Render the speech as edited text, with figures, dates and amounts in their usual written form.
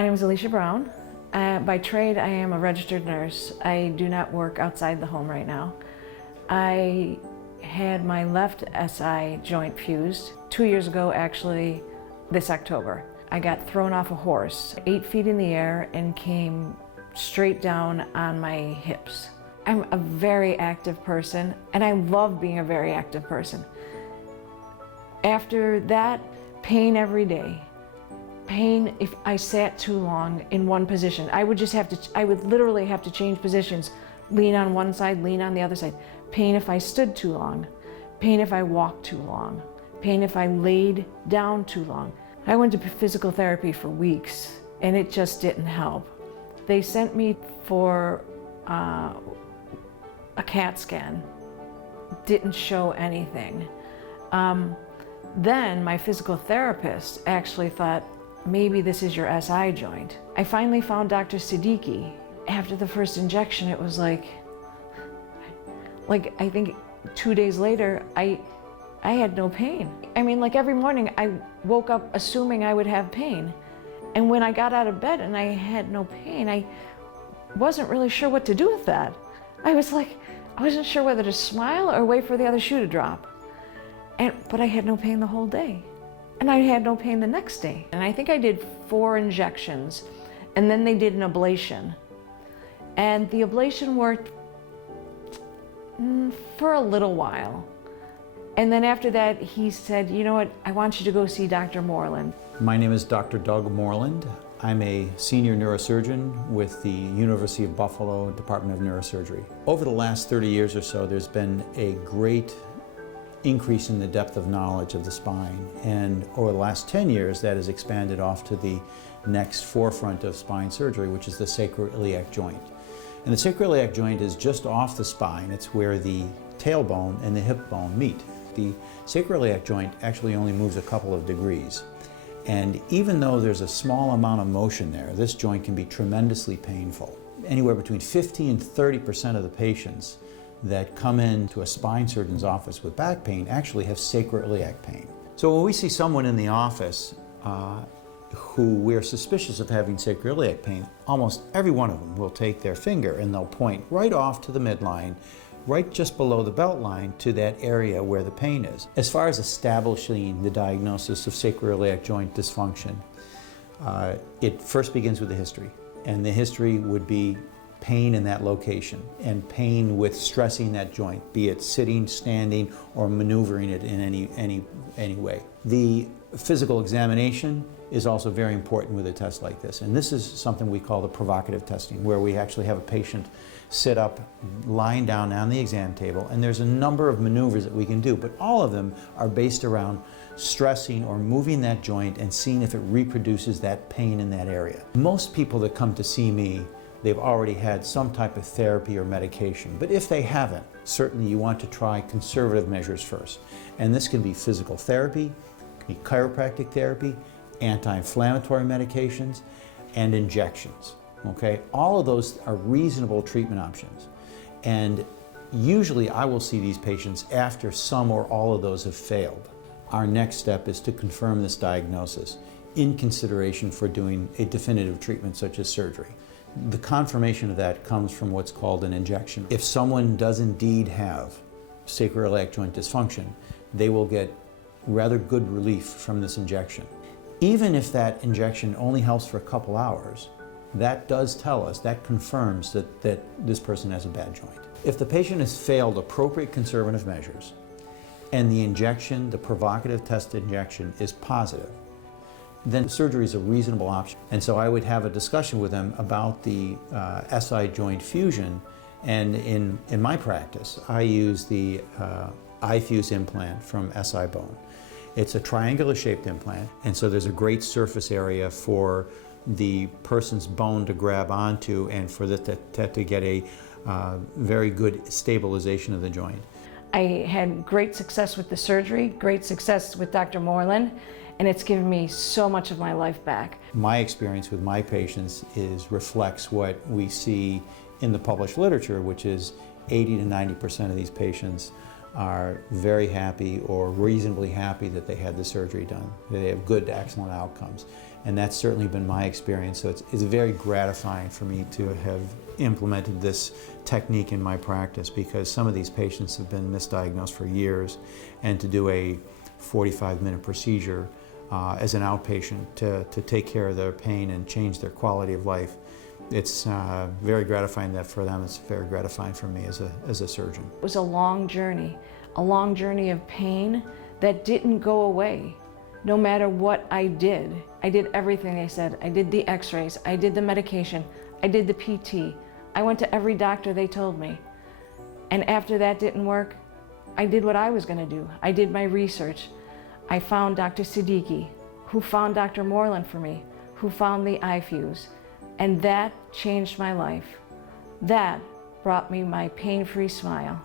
My name is Alicia Brown. By trade, I am a registered nurse. I do not work outside the home right now. I had my left SI joint fused 2 years ago, actually, this October. I got thrown off a horse 8 feet in the air and came straight down on my hips. I'm a very active person, and I love being a very active person. After that, pain every day. Pain if I sat too long in one position. I would literally have to change positions, lean on one side, lean on the other side. Pain if I stood too long. Pain if I walked too long. Pain if I laid down too long. I went to physical therapy for weeks, and it just didn't help. They sent me for a CAT scan. Didn't show anything. Then my physical therapist actually thought, maybe this is your SI joint. I finally found Dr. Siddiqui. After the first injection, it was like I think 2 days later, I had no pain. I mean, like every morning I woke up assuming I would have pain. And when I got out of bed and I had no pain, I wasn't really sure what to do with that. I wasn't sure whether to smile or wait for the other shoe to drop. But I had no pain the whole day. And I had no pain the next day. And I think I did 4 injections, and then they did an ablation. And the ablation worked for a little while. And then after that, he said, you know what, I want you to go see Dr. Moreland. My name is Dr. Doug Moreland. I'm a senior neurosurgeon with the University of Buffalo Department of Neurosurgery. Over the last 30 years or so, there's been a great increase in the depth of knowledge of the spine, and over the last 10 years that has expanded off to the next forefront of spine surgery, which is the sacroiliac joint. And the sacroiliac joint is just off the spine. It's where the tailbone and the hip bone meet. The sacroiliac joint actually only moves a couple of degrees, and even though there's a small amount of motion there, this joint can be tremendously painful. Anywhere between 50 and 30% of the patients that come into a spine surgeon's office with back pain actually have sacroiliac pain. So when we see someone in the office who we're suspicious of having sacroiliac pain, almost every one of them will take their finger and they'll point right off to the midline, right just below the belt line, to that area where the pain is. As far as establishing the diagnosis of sacroiliac joint dysfunction, it first begins with the history. And the history would be pain in that location, and pain with stressing that joint, be it sitting, standing, or maneuvering it in any way. The physical examination is also very important with a test like this, and this is something we call the provocative testing, where we actually have a patient sit up, lying down on the exam table, and there's a number of maneuvers that we can do, but all of them are based around stressing or moving that joint and seeing if it reproduces that pain in that area. Most people that come to see me, they've already had some type of therapy or medication. But if they haven't, certainly you want to try conservative measures first. And this can be physical therapy, can be chiropractic therapy, anti-inflammatory medications, and injections. Okay? All of those are reasonable treatment options. And usually I will see these patients after some or all of those have failed. Our next step is to confirm this diagnosis in consideration for doing a definitive treatment such as surgery. The confirmation of that comes from what's called an injection. If someone does indeed have sacroiliac joint dysfunction, they will get rather good relief from this injection. Even if that injection only helps for a couple hours, that does tell us, that confirms that this person has a bad joint. If the patient has failed appropriate conservative measures and the injection, the provocative test injection, is positive, then surgery is a reasonable option. And so I would have a discussion with them about the SI joint fusion. And in my practice, I use the iFuse implant from SI bone. It's a triangular shaped implant, and so there's a great surface area for the person's bone to grab onto and for that to get a very good stabilization of the joint. I had great success with the surgery, great success with Dr. Moreland, and it's given me so much of my life back. My experience with my patients reflects what we see in the published literature, which is 80 to 90% of these patients are very happy or reasonably happy that they had the surgery done. They have good, excellent outcomes. And that's certainly been my experience. So it's very gratifying for me to have implemented this technique in my practice, because some of these patients have been misdiagnosed for years, and to do a 45-minute procedure as an outpatient to take care of their pain and change their quality of life, it's very gratifying that for them. It's very gratifying for me as a surgeon. It was a long journey of pain that didn't go away. No matter what I did everything they said. I did the x-rays, I did the medication, I did the PT. I went to every doctor they told me. And after that didn't work, I did what I was gonna do. I did my research. I found Dr. Siddiqui, who found Dr. Moreland for me, who found the iFuse. And that changed my life. That brought me my pain-free smile.